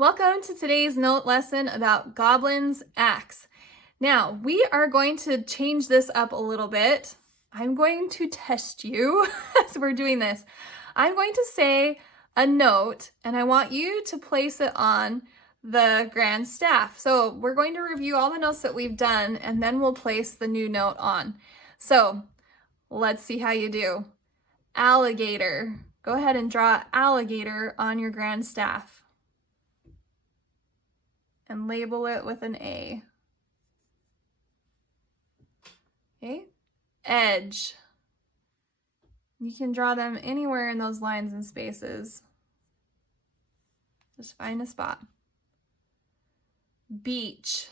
Welcome to today's note lesson about Goblin's Axe. Now, we are going to change this up a little bit. I'm going to test you as we're doing this. I'm going to say a note, and I want you to place it on the grand staff. So we're going to review all the notes that we've done, and then we'll place the new note on. So let's see how you do. Alligator. Go ahead and draw alligator on your grand staff and label it with an A. Okay, edge. You can draw them anywhere in those lines and spaces. Just find a spot. Beach.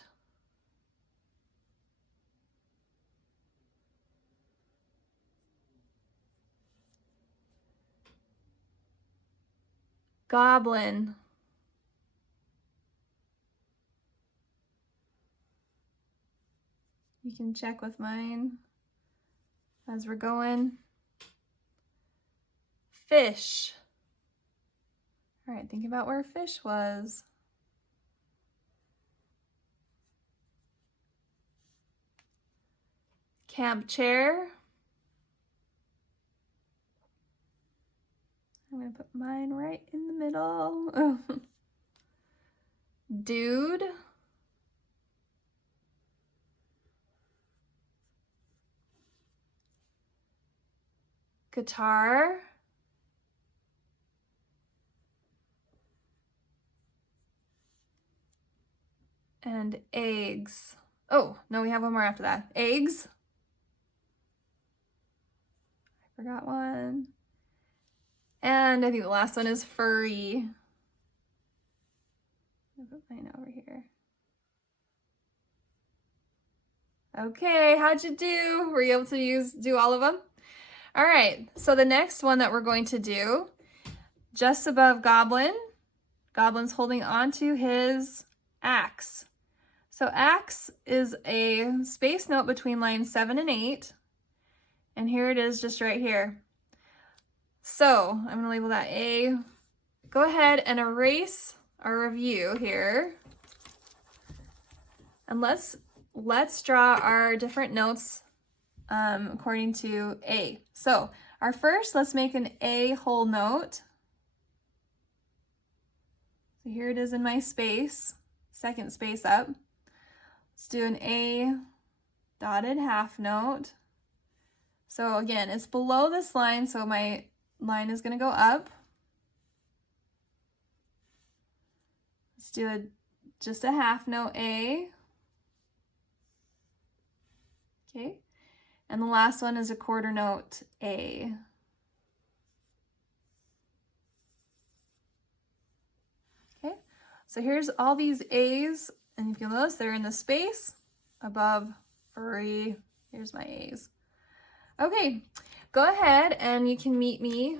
Goblin. You can check with mine as we're going. Fish. All right, think about where fish was. Camp chair. I'm gonna put mine right in the middle. Dude. Guitar. And eggs. Oh, no, we have one more after that. Eggs. I forgot one. And I think the last one is furry. I'll put mine over here. Okay, how'd you do? Were you able to do all of them? All right, so the next one that we're going to do, just above Goblin, Goblin's holding onto his axe. So axe is a space note between lines 7 and 8, and here it is just right here. So I'm gonna label that A. Go ahead and erase our review here. And let's draw our different notes according to A. So our first, let's make an A whole note. So here it is in my space, second space up. Let's do an A dotted half note. So again, it's below this line, so my line is going to go up. Let's do just a half note A. Okay. And the last one is a quarter note A. Okay, so here's all these A's, and if you'll notice, they're in the space above furry. Here's my A's. Okay, go ahead and you can meet me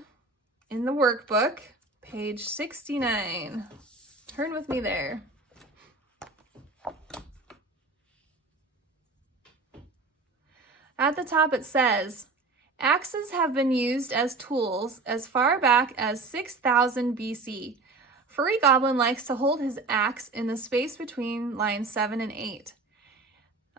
in the workbook, page 69. Turn with me there. At the top it says, axes have been used as tools as far back as 6000 BC. Furry Goblin likes to hold his axe in the space between lines 7 and 8.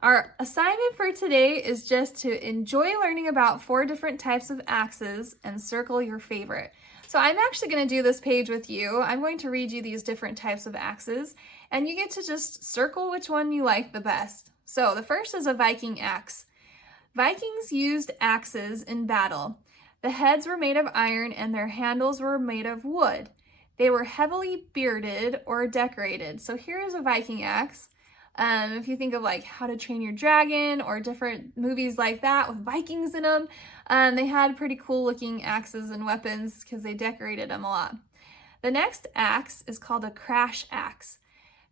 Our assignment for today is just to enjoy learning about 4 different types of axes and circle your favorite. So I'm actually going to do this page with you. I'm going to read you these different types of axes, and you get to just circle which one you like the best. So the first is a Viking axe. Vikings used axes in battle. The heads were made of iron and their handles were made of wood. They were heavily bearded or decorated. So here is a Viking axe. If you think of like How to Train Your Dragon or different movies like that with Vikings in them, they had pretty cool looking axes and weapons because they decorated them a lot. The next axe is called a crash axe.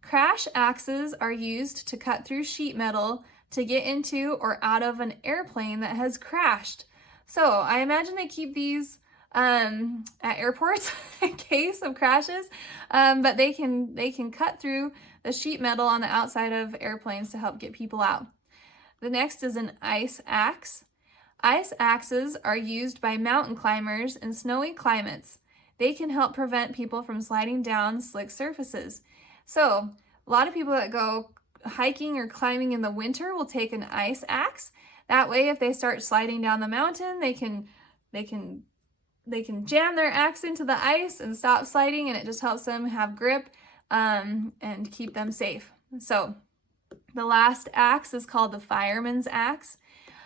Crash axes are used to cut through sheet metal to get into or out of an airplane that has crashed. So I imagine they keep these at airports in case of crashes, but they can cut through the sheet metal on the outside of airplanes to help get people out. The next is an ice axe. Ice axes are used by mountain climbers in snowy climates. They can help prevent people from sliding down slick surfaces. So a lot of people that go hiking or climbing in the winter will take an ice axe. That way, if they start sliding down the mountain, they can jam their axe into the ice and stop sliding, and it just helps them have grip and keep them safe. So the last axe is called the fireman's axe.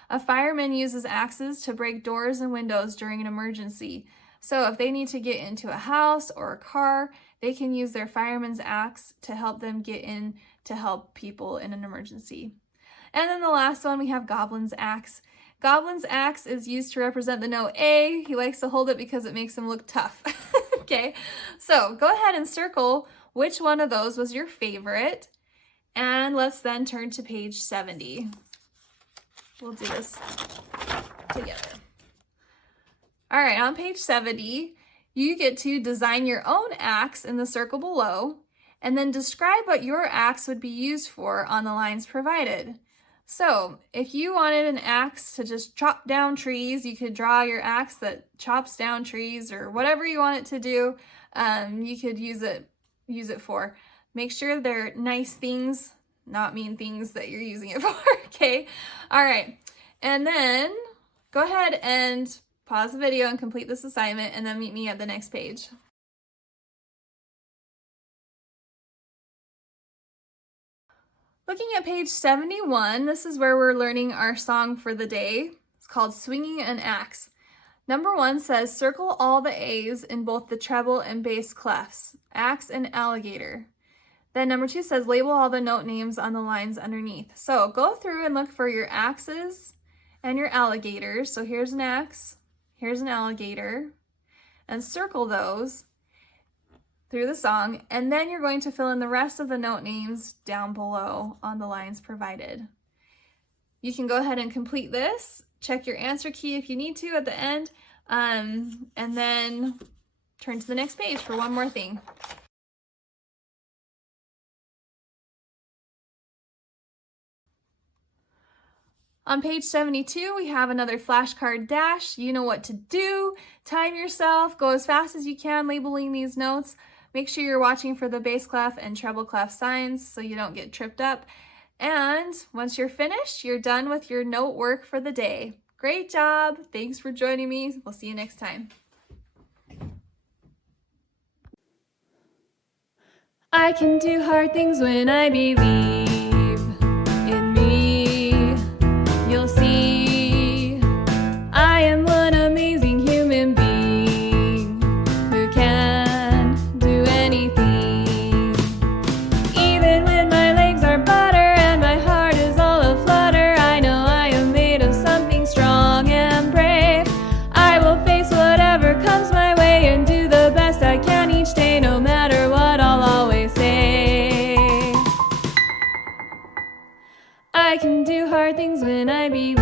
A fireman uses axes to break doors and windows during an emergency. So if they need to get into a house or a car, they can use their fireman's axe to help them get in to help people in an emergency. And then the last one, we have Goblin's axe. Goblin's axe is used to represent the note A. He likes to hold it because it makes him look tough. Okay, so go ahead and circle which one of those was your favorite. And let's then turn to page 70. We'll do this together. All right, on page 70, you get to design your own axe in the circle below, and then describe what your axe would be used for on the lines provided. So if you wanted an axe to just chop down trees, you could draw your axe that chops down trees, or whatever you want it to do, you could use it for. Make sure they're nice things, not mean things that you're using it for, okay? All right, and then go ahead and pause the video and complete this assignment, and then meet me at the next page. Looking at page 71, this is where we're learning our song for the day. It's called Swinging an Axe. Number 1 says, circle all the A's in both the treble and bass clefs, axe and alligator. Then number 2 says, label all the note names on the lines underneath. So go through and look for your axes and your alligators. So here's an axe, here's an alligator, and circle those through the song, and then you're going to fill in the rest of the note names down below on the lines provided. You can go ahead and complete this, check your answer key if you need to at the end, and then turn to the next page for one more thing. On page 72, we have another flashcard dash. You know what to do. Time yourself, go as fast as you can labeling these notes. Make sure you're watching for the bass clef and treble clef signs so you don't get tripped up. And once you're finished, you're done with your note work for the day. Great job. Thanks for joining me. We'll see you next time. I can do hard things when I believe in me. You'll see I am one amazing human being who can do anything. Even when my legs are butter and my heart is all aflutter, I know I am made of something strong and brave. I will face whatever comes my way and do the best I can each day, no matter what I'll always say. I can do hard things when I believe.